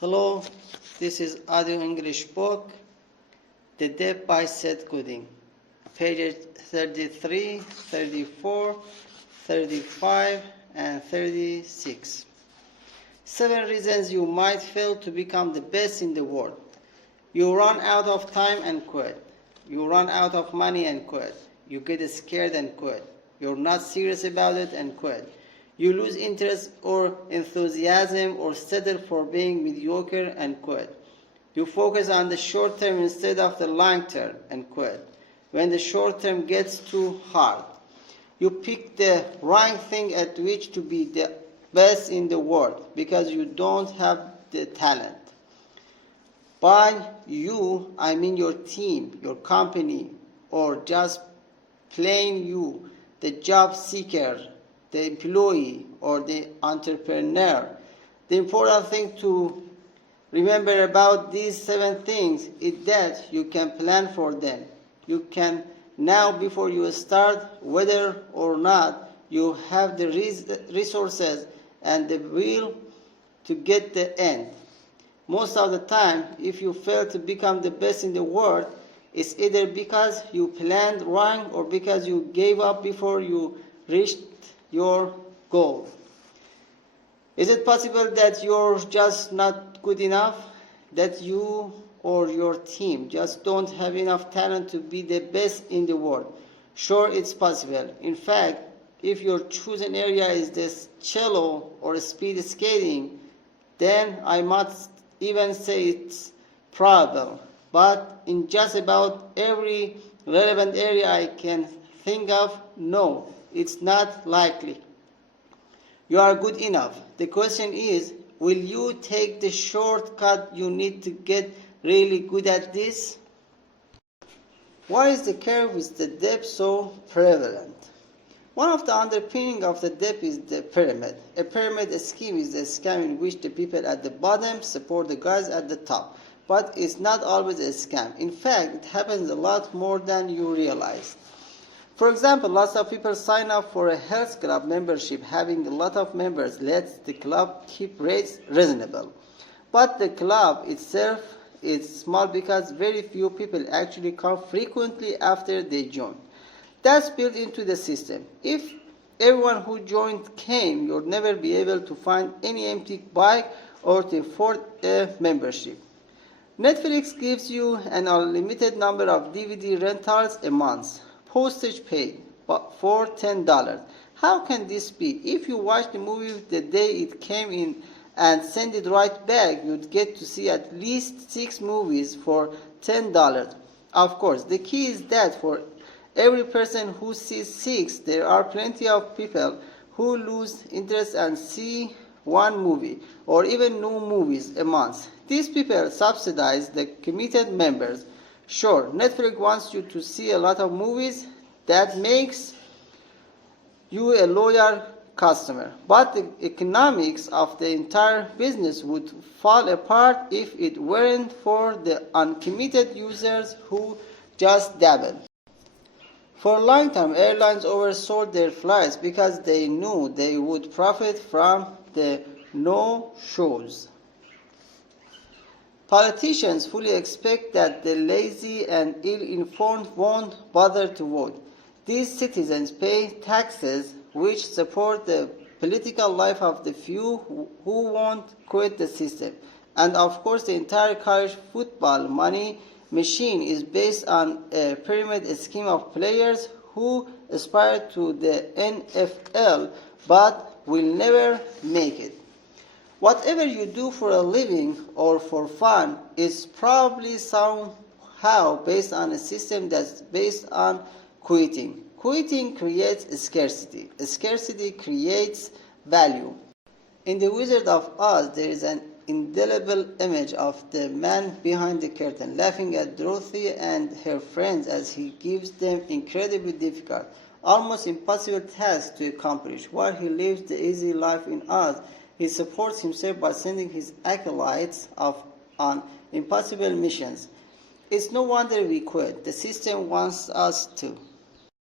Hello, this is audio English book, The Debt by Seth Godin, pages 33, 34, 35, and 36. 7 reasons you might fail to become the best in the world. You run out of time and quit. You run out of money and quit. You get scared and quit. You're not serious about it and quit. You lose interest or enthusiasm or settle for being mediocre and quit. You focus on the short term instead of the long term and quit. When the short term gets too hard, you pick the wrong thing at which to be the best in the world because you don't have the talent. By you, I mean your team, your company, or just plain you, the job seeker, the employee, or the entrepreneur. The important thing to remember about these 7 things is that you can plan for them. You can now, before you start, whether or not you have the resources and the will to get the end. Most of the time, if you fail to become the best in the world, it's either because you planned wrong or because you gave up before you reached your goal. Is it possible that you're just not good enough? That you or your team just don't have enough talent to be the best in the world? Sure, it's possible. In fact, if your chosen area is the cello or speed skating, then I must even say it's probable. But in just about every relevant area I can think of, no, it's not likely. You are good enough. The question is, will you take the shortcut you need to get really good at this? Why is the curve with the debt so prevalent? One of the underpinnings of the debt is the pyramid. A pyramid scheme is a scam in which the people at the bottom support the guys at the top. But it's not always a scam. In fact, it happens a lot more than you realize. For example, lots of people sign up for a health club membership. Having a lot of members lets the club keep rates reasonable. But the club itself is small because very few people actually come frequently after they join. That's built into the system. If everyone who joined came, you'll never be able to find any empty bike or to afford a membership. Netflix gives you an unlimited number of DVD rentals a month. Postage paid for $10. How can this be? If you watch the movie the day it came in and send it right back, you'd get to see at least 6 movies for $10. Of course, the key is that for every person who sees 6, there are plenty of people who lose interest and see 1 movie or even no movies a month. These people subsidize the committed members. Sure, Netflix wants you to see a lot of movies. That makes you a loyal customer. But the economics of the entire business would fall apart if it weren't for the uncommitted users who just dabble. For a long time, airlines oversold their flights because they knew they would profit from the no-shows. Politicians fully expect that the lazy and ill-informed won't bother to vote. These citizens pay taxes which support the political life of the few who won't quit the system. And of course, the entire college football money machine is based on a pyramid scheme of players who aspire to the NFL but will never make it. Whatever you do for a living or for fun is probably somehow based on a system that's based on quitting. Quitting creates scarcity. Scarcity creates value. In The Wizard of Oz, there is an indelible image of the man behind the curtain, laughing at Dorothy and her friends as he gives them incredibly difficult, almost impossible tasks to accomplish. While he lives the easy life in Oz, he supports himself by sending his acolytes off on impossible missions. It's no wonder we quit. The system wants us to.